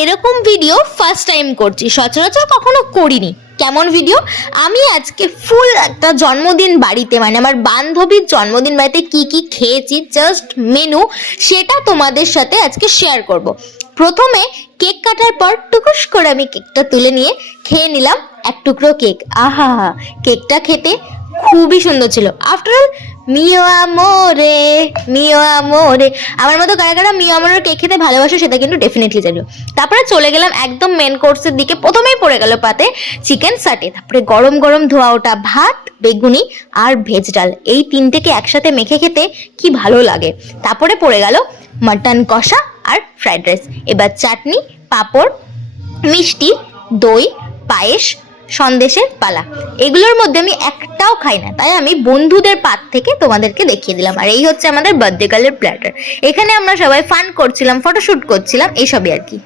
এরকম video first time করছি, সচরাচর কখনো করিনি। কেমন ভিডিও? আমি আজকে ফুল একটা জন্মদিন বাড়িতে, মানে আমার বান্ধবীর জন্মদিন বাড়িতে কি কি খেয়েছি, জাস্ট মেনু, সেটা তোমাদের সাথে আজকে শেয়ার করব। প্রথমে কেক কাটার পর টুকুস করে আমি কেকটা তুলে নিয়ে খেয়ে নিলাম এক টুকরো কেক। আহা, কেকটা খেতে খুবই সুন্দর ছিল। আফটার অল মিও আমোরে, মিও আমোরে, আমার মতো কারা কারা মিও আমোরের কেক খেতে ভালোবাসে সেটা কিন্তু ডেফিনেটলি জানিও। তারপরে চলে গেলাম একদম মেন কোর্সের দিকে। প্রথমেই পড়ে গেল পাতে চিকেন সাটে, তারপরে গরম গরম ধোয়া ওটা ভাত, বেগুনি আর ভেজ ডাল, এই তিনটেকে একসাথে মেখে খেতে কি ভালো লাগে। তারপরে পড়ে গেল মাটন কষা আর ফ্রাইড রাইস। এবার চাটনি, পাঁপড়, মিষ্টি, দই, পায়েস, সন্দেশের পালা। এগুলোর মধ্যে আমি একটাও খাই না, তাই আমি বন্ধুদের পাত থেকে তোমাদেরকে দেখিয়ে দিলাম। আর এই হচ্ছে আমাদের বার্থডে গার্লের প্ল্যাটার। এখানে আমরা সবাই ফান করছিলাম, ফটোশুট করছিলাম, এইসবই আর কি।